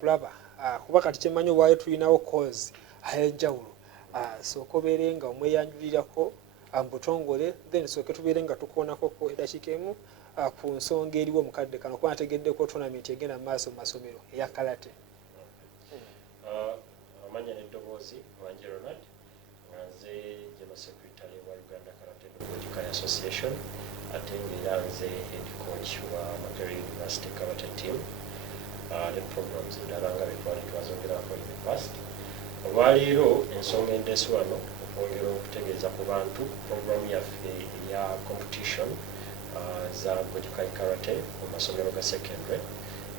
kulaba kuba kati kyemanyi waayo tulinawo cause ay'enjawulo sooka obeere nga omweyanjulirako butongole then sooke tubeere nga tukoonako eddakiika emu ku nsonga eriwo omukadde kano kuba nategeddeko tournament egenda mu maaso mu masomero eya karate. Amanya n'eddoboozi Mwanje nga nze General Secretary wa Uganda Karate and Association ate ng'era nze head coach wa Makerere University Karate team. The programs endala nga betwali twazongerako in the past. Olwaleero ensonga endeese wano okwongera okutegeeza ku bantu programu yaffe eya competition za Gojukai Karate mu masomero ga secondary.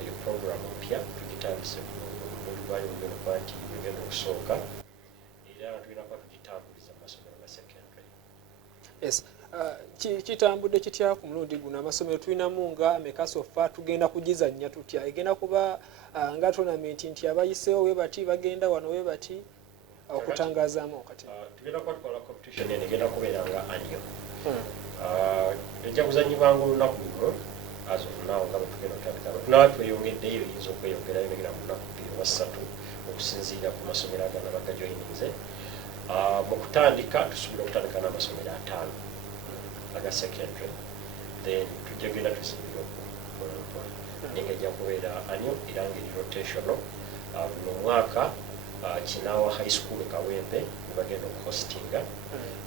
Eyo programu mpya tugitandise mu lwayo lugendo kuba nti egenda okusooka era nga tulina kuba tugitambuliza mu masomero ga secondary. Yes. Kitambudde kitya ku mulundi guno amasomero tulinamu nga mekasofa tugenda kugizannya tutya egenda kuba nga tournament nti abayiseewo we bati bagenda wano we bati okutangazaamu kati tugenda kuba tukola competition eno egenda kubeera nga anyo ejja kuzannyibwanga olunaku luno as of now nga bwetugenda otandika tunaba tweyongeddeyo eyinza okweyongerayo negera mu lunaku 2 oba 3 okusinziira ku masomero agana bagajoyininze mu kutandika tusuubira okutandika n'amasomero 5 aga secondary then tujagenda tusimbira okupola ninga ejja kubeera anyo era ngeri rotational buno mwaka Kinawa high school Kawempe bagenda okuhostinga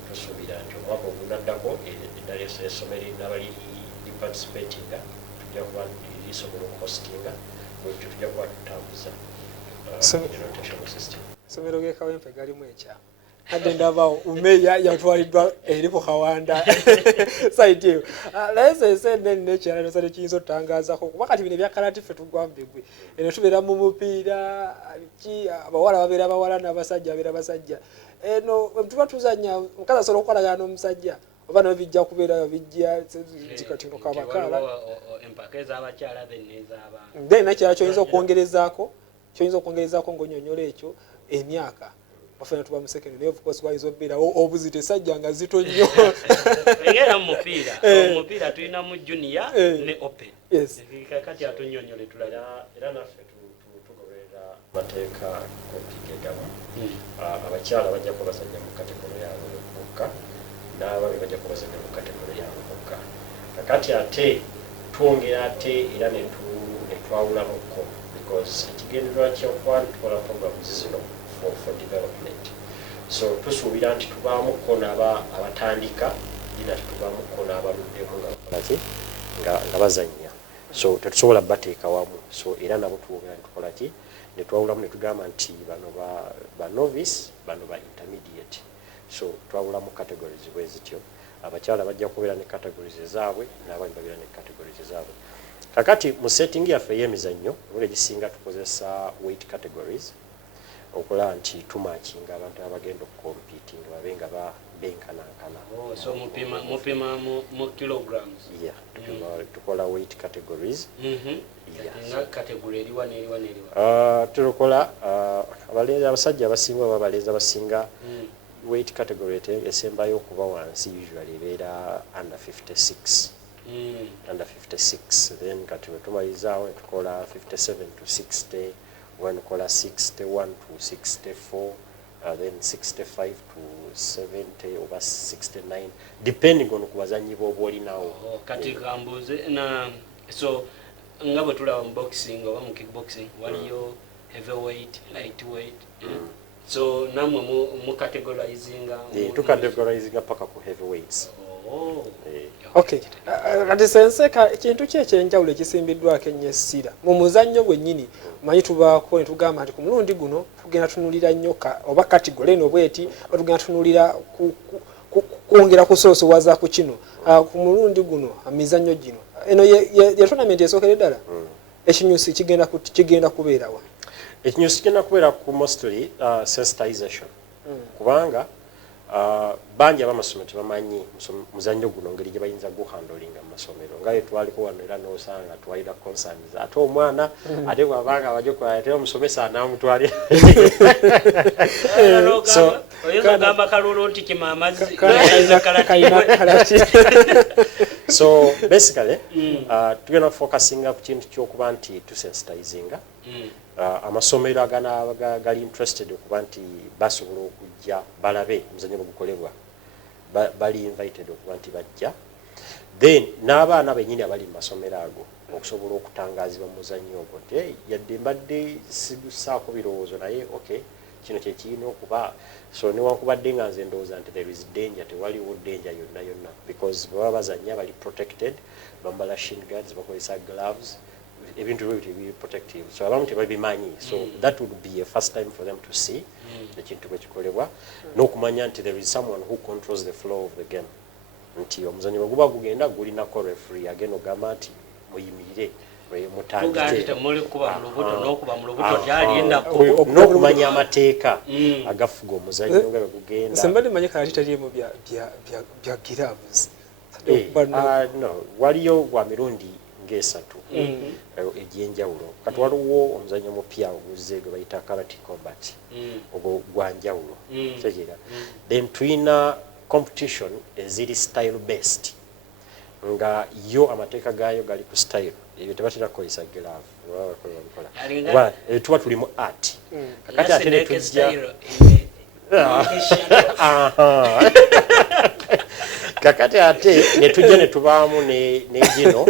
tusuubira nti omwaka ogunaddako eddala essomero n'abali participatinga tujja kuba lisobola okuhostinga bwetyo tujja kuba tutambuza rotational system. Somero ge Kawempe galimu ekyama Ade ndaba umeya yatwalidwa eri ku Kawanda site yo lese nene cyane nosale kinzo tangaza ko kuba kati bine bya karate fe tugwambegwe eno tubera mu mupiira ki abawala babera abawala n'abasajja babera basajja eno mtuba tuzanya mukaza solo kwala no musajja oba no bijja kubeera bijja zikatino kabakala empakeza abakyala beneza abantu then nakya kyoyinza okwongerezako ngonyonyola ekyo emyaka ofena tuba mu secondary of course wise obira obuzite sajja nga zito nnyo engera mu mupiira tulina mu junior ne open yes kati atunnyonnyole tulala era naffe tugoberera mateeka kompigegamu abakyala bajja kubazanya mu kategori yaabwe bokka n'abaami bajja kubazanya mu kategori yaabwe bokka kakati ate twongera ate era ne twawulamuko because ekigendererwa ky'okuba tukola programs zino for development. So tusuubira nti tubaamuko abatandika dina tubaamuko n'abaluddemu nga bazannya. So tetusobola bateeka wamu. So era nabo tuwogera ntukola ki ne twawulamu ne tugamba nti bano ba novice bano ba intermediate. So twawulamu categories bwe zityo. Abakyala bajja kubeera ne categories zaabwe n'abaami babeera ne categories zaabwe. Kakati mu setting yaffe y'emizannyo buli gisinga tukozesa weight categories. Okola nti tumakinga abantu abagenda okukompiting babenga benkanankana. So mupima mu kilograms. Yeah, tukola weight categories. Nga category eriwa n'eriwa. Tukola abalenzi abasajja abasinga abalenzi abasinga weight category esembayo okuba wansi usually beera under 56. Under 56 then kati wetumalizaawo tukola 57 to 60. When kola 61 to 64, then 65 to 70 over 69, depending on kubazanyi boboli now. Kati kambuze na so ngabo tula boxing or kickboxing, waliyo heavyweight, lightweight. So namwe mu categorizing to categorizing paka ku heavyweights. Okay. Kati Sensei kintu kyekyenjawulo ekisimbiddwako ennyesira mu muzannyo gwennyini manyi tubaako ne tugamba nti ku mulundi guno tugenda tunulira nnyoka oba category eno bweti tugenda tunulira kwongera kusoosowaza ku kino ku mulundi guno mizannyo gino eno ya tournament esookera ddala ekinyusi kigenda kubeerawa ekinyusi kigenda kubeera ku mostly sensitization kubanga bangi abamasomero tebamanyi muzannyo guno ngeri gye bayinza guhandlinga mu masomero nga twaliko wano era n'osanga twalira concerns ate omwana ate bwabanga abajokola ate omusomesa anamutwalira oyinza gamba kalulu nti kimamazi So basically tugenda focusinga ku kintu ky'okuba nti tusensitizinga amasomero agana gali interested okuba nti basobola okujja balabe omuzannyo bwe gukolebwa bali invited okuba nti bajja then n'abaana bennyini abali mu masomero ago okusobola okutangaazibwa mu muzannyo ogwo nti yadde mbadde sigusaako birowoozo naye okay kino kye kirina okuba so newankubadde nga nze ndowooza nti there is danger tewaliwo danger yonna yonna because baba bazannya bali protected bambala shin guards bakozesa gloves ebintu byo biri protective so abamu tebabimanyi so that would be a first time for them to see ekintu bwe kikolebwa n'okumanya nti there is someone who controls the flow of the game nti omuzannyo bwe guba gugenda gulinako referee agenda ogamba nti muyimirire n'okumanya amateeka agafuga omuzannyo nga bwe gugenda sembadde manye Karati taliimu bya gloves no waliyo gwa mirundi ng'esatu egy'enjawulo kati waliwo omuzannyo mupya oguzze gwe bayita Karati combat ogwo gwa njawulo kyekira then tuyina competition eziri style based nga yo amateeka gaayo gali ku style ebyo tebatera kukozesa glove tuba tuli mu art kakati ate netujja kakati ate netujja netubaamu negino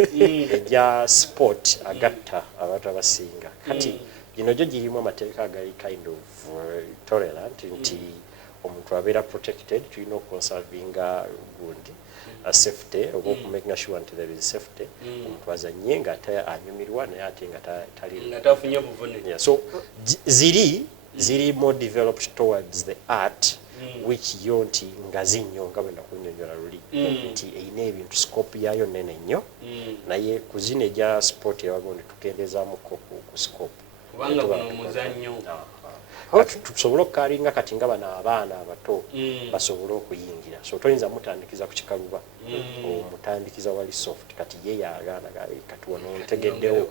eja sport agatta abantu abasinga kati gino gyo girimu amateeka agali kind of tolerant nti omuntu abeera protected tulina okuconservinga gundi safety okumaking sure nti there is safety omuntu azannye nga anyumirwa naye ate nga tafunye buvune so ziri more developed towards the art which yo nti nga zinyo nga bwe nakunnyonnyola luli nti eyina ebintu scope yayo nene nnyo naye ku zino egya sport ewagondi tukendezaamu ku scope kubanga buno omuzannyo tusobola okukalinga kati nga bano abaana abato basobola okuyingira so toyinza mutandikiza ku kikaluba omutandikiza wali soft kati ye yagaana kati wano ntegeddewo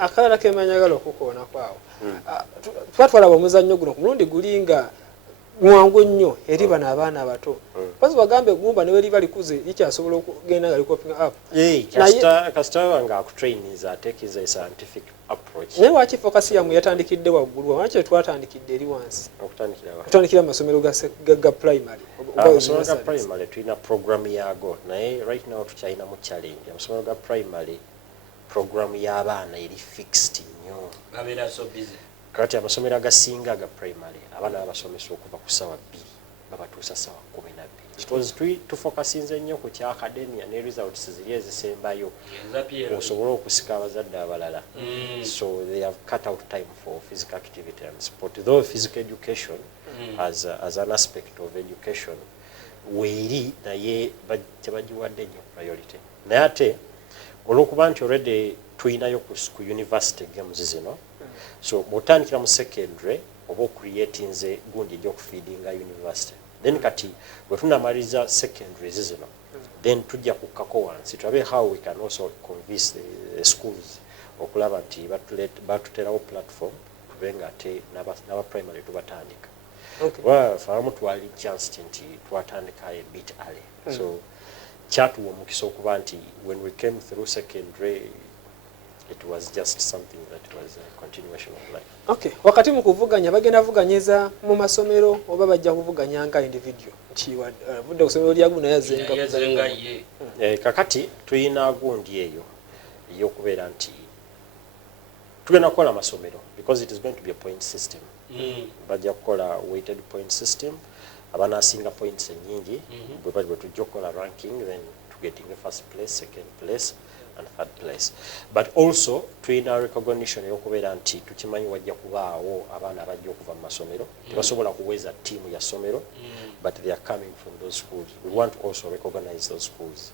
akalala kemanyagala okukoona kwawo twatwalaba omuzannyo guno ku mulundi gulinga mwangu nnyo eri bano abaana abato bazi bagambe gumba ne weri balikuze likyasobola okugenda nga likoping up kasita nga akutrainiza ateekeza a scientific approach naye waki focus yamu yatandikidde waggulu waki twatandikidde eri wansi okutandikira amasomero ga primary amasomero ga primary tulina program yago naye right now tukyalinamu challenge amasomero ga primary program y'abaana eri fixed nnyo babeera so busy kati amasomero agasinga aga primary abaana babasomesa okuva ku ssaawa 2 babatuusa ssaawa 12 because tufokasinze nnyo ku kya academia ne results ziri ezisembayo osobola okusika abazadde abalala so they have cut out time for physical activity and sport though physical education as an aspect of education weeri naye tebagiwadde nnyo priority naye ate olw'okuba nti already tuyinayo ku university games zino so botandikira mu secondary oba okuriyetinze gundi egy'okufeedinga university then kati bwe tunamaliza secondary zino then tujja kukkako wansi tulabe how we can also convince the schools okulaba nti batuterawo platform tube nga ate n'aba primary tubatandika faamu twali chance nti twatandika a bit early so kyatuwa omukisa okuba nti when we came through secondary it was just something that was a continuation of life. Okay, wakati mu kuvuganya bagenda vuganyeza mu masomero oba bajja kuvuganya nga individual chiwa budde kusomero lya guna yazenga ye kakati tuyina gundi eyo yokubeera nti tugenda kukola masomero because it is going to be a point system bajja kukola weighted point system abana asinga points nyingi bwe bajja tujja kukola ranking then to getting the first place second place and third place but also trainer recognition yokubeera nti tukimanyi wajja kubaawo abaana abajja okuva mu masomero tebasobola kuweza tiimu ya somero but they are coming from those schools. We want to also recognize those schools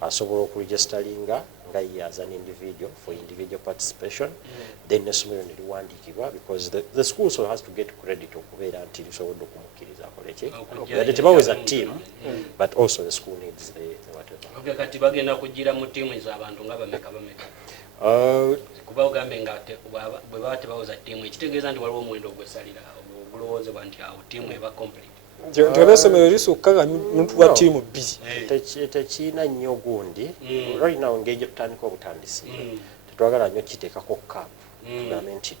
asobola okuregisteringa nga ye as an individual for individual participation then nesomero neliwandiikibwa because the school also has to get credit okubeera nti lisobodde okumukkiriza akoleki yadde tebaweza team but also the school needs the whatever. Okay, kati bagenda kugira mu tiimu ez'abantu nga bameka kuba ogambe nga bwe baba tebaweza tiimu ekitegeeza nti waliwo omuwendo ogwesalira ogulowoozebwa nti awo tiimu eba complete nti essomero lisukka nga muntu wa ttiimu bbiri tekiina nnyo gundi right now engeri gye tutandika obutandisi tetwagala nnyo kiteekako kaapu tugambe nti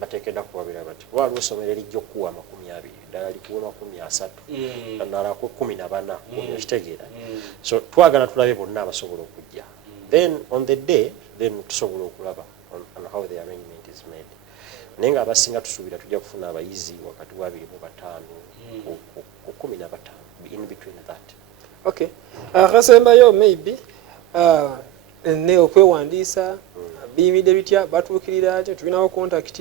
bateekedda kuwabira bati waliwo essomero erijja okuwa 20 ddala likuwa 30 ddala ku 14 okitegeera so twagala tulabe bonna abasobola okujja then on the day then tusobola okulaba on how the arrangement is made naye nga abasinga tusuubira tujja kufuna abayizi wakati wa 25 ku 15 in between that. Okay, akasembayo maybe ne okwewandiisa biyimidde bitya batuukirira ate tulinawo contact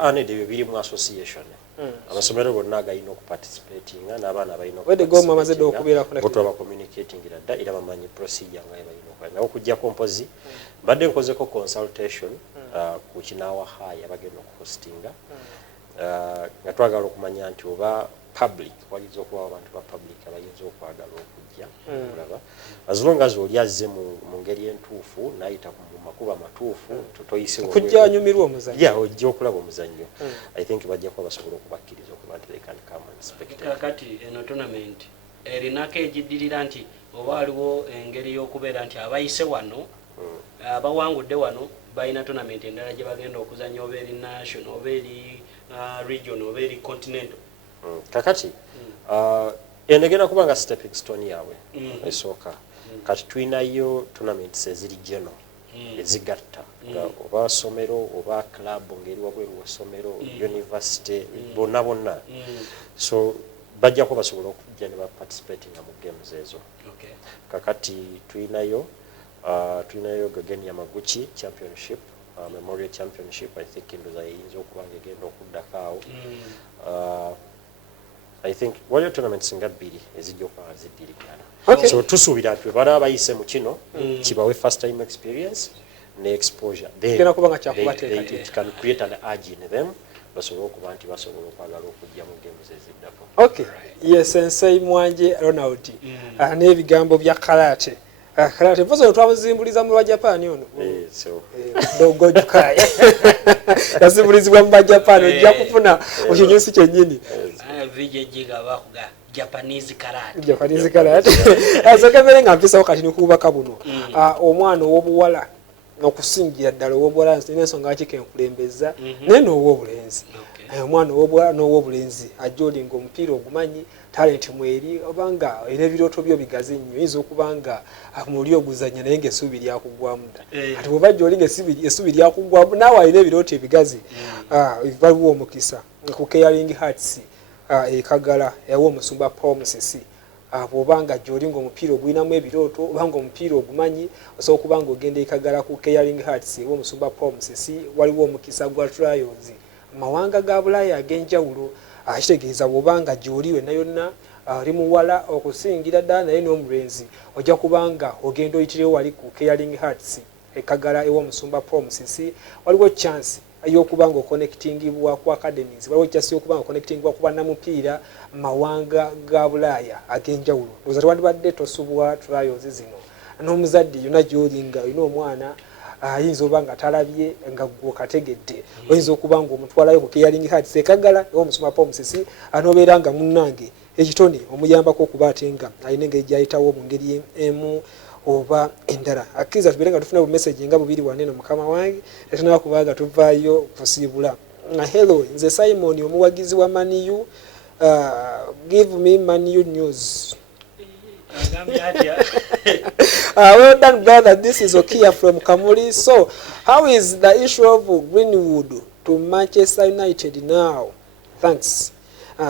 anede byo biri mu association amasomero gonna agayina okuparticipatinga n'abaana abalina okubeera communicating dda era bamanyi procedure nga balina okukola okujjako mpozi badde nkozeko consultation ku Kinawa High abagenda okuhostinga nga twagala okumanya nti oba public walizo okuba abantu ba public abayinza okwagala okujja kulaba as long as oli azze mu ngeri entuufu n'ayita mu makuba matuufu toyise okujja nyumirwa omuzannyo ojja okulaba omuzannyo I think bajja kuba basobola okubakkiriza okuba nti they can come and spectate. Kakati eno tournament erinako ejiddirira nti oba waliwo engeri y'okubeera nti abayise wano abawangudde wano balina tournament endala gye bagenda okuzannya oba eri national oba eri region oba eri continental. Kakati enegenda kuba nga stepping stone yaabwe esooka kati tulinayo tournaments eziri general ezigatta oba somero oba club ngeri wabweru wa somero university bonna so bajja ko basobola okujja ne participating mu games ezo. Kakati tulinayo Gageni Yamaguchi championship memorial championship I think ndoza yinzo okubanga egenda okuddakaawo I think waliyo tournaments nga bbiri ezijja okuba ziddirigana so tusuubira nti balaba bayise mu kino kibawe first time experience ne exposure then it can create an urge in them basobola okuba nti basobola okwagala okujja mu games eziddako. Okay, yes, Sensei Mwanje Ronald n'ebigambo bya karate karate mpozo twabuzimbuliza mu Japan ono so dogojukai yasimbulizibwa mu Japan ojja kufuna okinyusi kyennyini vijejiga bakuga Japanese karate asakabere nga mpisa wakati nikubaka buno omwana ow'obuwala okusingira ddala ow'obuwala n'ensonga kikenkulembeza nene ow'obulenzi omwana ow'obuwala n'ow'obulenzi ajolinga omupiira ogumanyi talent mweri obanga era ebirooto byo bigazi nnyo yinza okubanga muli oguzanya naye ng'essuubi lyakugwamu dda ati bw'oba gy'oli ng'essuubi lyakugwamu naawe alina ebirooto ebigazi baliwo omukisa ku Caring Hearts ekagala yawo omusumba Omusomesa bw'obanga gy'oli ng'omupiira ogulinamu ebirooto obanga omupiira ogumanyi osobola okubanga ogenda ekagala ku Caring Hearts yawo omusumba Omusomesa waliwo omukisa gwa trials mawanga ga Bulaaya ag'enjawulo kitegeeza bw'obanga gy'oli wenna yonna ali muwala okusingira ddala naye n'omulenzi ojja kubanga ogenda oyitirewo wali ku Caring Hearts ekagala ewa omusumba Omusomesa waliwo chance ey'okubanga oconnectingibwa ku academies waliwo chance y'okubanga oconnectingibwa ku bannamupiira mawanga ga Bulaaya ag'enjawulo oza twandibadde tosubwa trials zino n'omuzadde yonna gy'oli nga olina omwana ayinza oba nga talabye nga gwe kategedde oyinza okuba nga omutwalayo ku Caring Hearts ekagala ewa omusumba Omusomesa anobeera nga munnange ekitone omuyambako okuba ate nga alina engeri gyayitawo mu ngeri emu oba endala akkiriza tubeere nga tufuna bumesagi nga bubiri waneno mukama wange etunaba kubanga tuvaayo kusiibula hello nze Simon omuwagizi wa Maniu give me Maniu news. Well done, brother. This is Okia from Kamuli. So, how is the issue of Greenwood to Manchester United now? Thanks.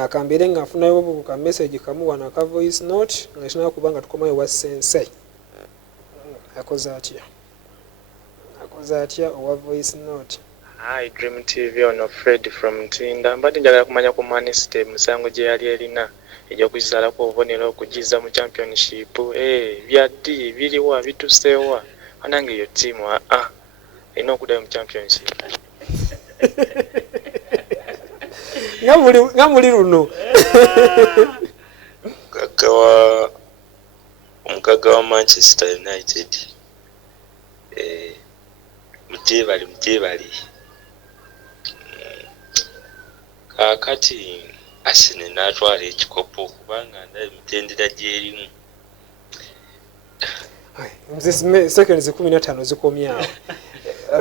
Kambere nga afunayo ka message kamu wana ka voice note ngashina kubanga tukomayo wa Sensei. Akoze atya owa voice note. Hi, Dream TV ono Fred from Ntinda. Mbadde njagala kumanya ku Man City musango gye yali erina ejokusalako obubonero okugiza mu championship byaddi biriwa bitusewa anange yo team ina okuddayo mu championship ngamuli luno omugaga wa Manchester United mujebali kakati Arsenal n'atwala ekikopo kubanga ndaba emitendera gy'erimu. seconds 15 zikomyawo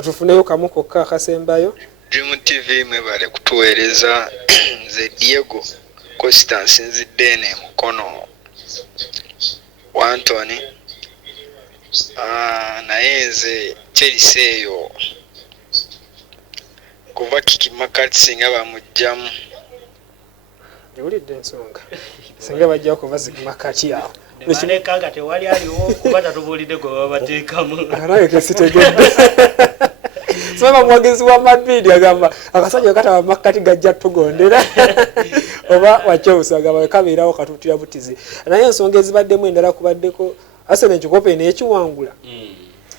tufuneyo kamu kokka akasembayo. Dream TV mwebale kutuweereza nze Diego Constance nziddene mukono wa Anthony naye nze Chelsea eyo kuva Kiki Makati singa bamujjamu. Yulidde ensonga singa bajja kuva Makati awo nebalekanga tewali aliwo kuba tatubulidde gwe babateekamu. naye kesitegedde soma muwagizi wa Madrid agamba akasajja kataba Makati gajja tugondera oba wakyeusa agamba kabeerawo katutira butizi. Naye ensonga ezibaddemu endala kubaddeko Arsenal ekikopo n'ekiwangula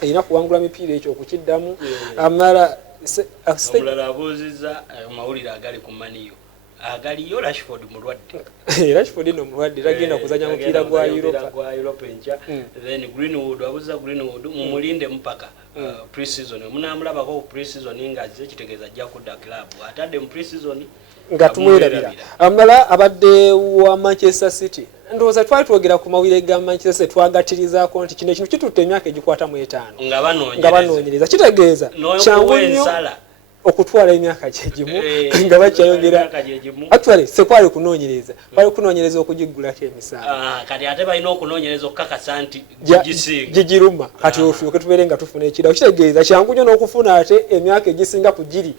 erina kuwangula mipiira ekyo okukiddamu amala omulala abuuzizza amawulire agali ku maniyo agaliyo Rashford mulwadde. Rashford no mulwadde tagenda kuzanya mupiira gwa Europe encha. Then Greenwood abuza Greenwood mumulinde mpaka pre-season. Munamulabako pre-season ngazze kitegeeza ajja kudda club. Atadde mu pre-season nga tumwerabira. Amala abadde wa Manchester City. Ndowooza twali twogera ku mawulire ga Manchester twagatirizaako nti kino ekintu kitutte emyaka egikwata mu 5 nga banoonyereza. Kitegeeza kyangu nnyo okutwala emyaka gyegimu nga bakyayongera. Actually sekwali kunoonyereza bali kunoonyereza okugiggulako emisango. Kati ate balina okunoonyereza okukakasa nti gigiruma kati ofuuke tubeere nga tufuna ekirabo. Kitegeeza kyangu nnyo n'okufuna ate emyaka egisinga ku giri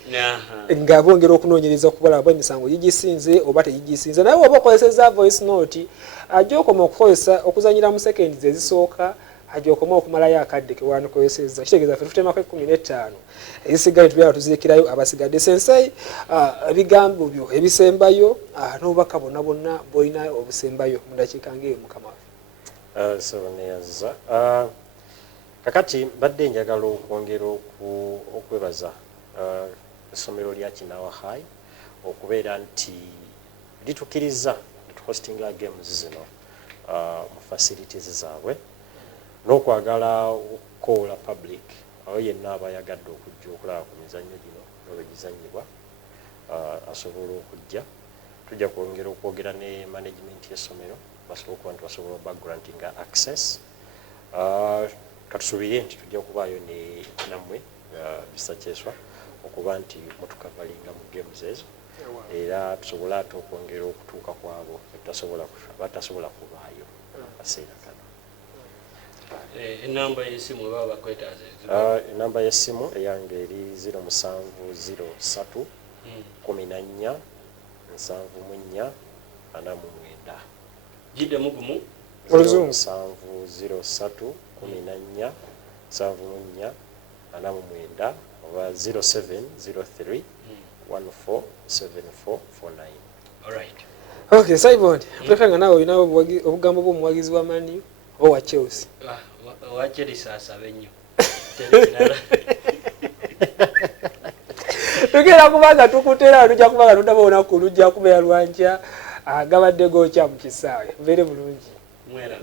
nga bongera okunoonyereza okubalaba emisango gigisinze oba tegigisinze. Naye oba okozesezza voice note ajja okoma okukozesa okuzanyira mu seconds ezisooka ajja okoma okumalayo akadde ke wanokozesezza. Kitegeeza ffe tutemako 15 ezisigaye tubeera tuziikirayo abasigadde. Sensei ebigambo byo ebisembayo n'obubaka bonna boyina obusembayo mu dakiika ng'eyo mukama waffe. Soneyaza kakati badde njagala okwongera okwebaza essomero lya Kinawa High okubeera nti litukkiriza hostinga games zino mu facilities zaabwe n'okwagala okukoola public awo yenna abayagadde okujja okulaba ku mizannyo gino n'ebwegizannyibwa asobola okujja. Tujja kwongera okwogera ne management y'essomero basobola okuba nti basobola backgroundinga access. Katusuubire nti tujja kubaayo ne nammwe bisakyeswa okuba nti mutukavalinga mu games ezo era tusobola ate okwongera okutuuka kwabo batasobola kubaayo akaseera kano. Enamba y'essimu baba bakwetaaze. Enamba y'essimu eyange eri 0703 14 74 49. Jidde mugumu 0703 14 74 49 oba 0703 147449. Alright. Okay, Simon, tulekanga nawe olina obugambo bw'omuwagizi wa Mani owa Chelsea. Wa Chelsea asabe nnyo. Tugenda kubanga tukutera tujja kubanga tutaba olunaku lujja kubeera lwanja agabadde gookya mu kisaawe. Mbeere bulungi. Mwera.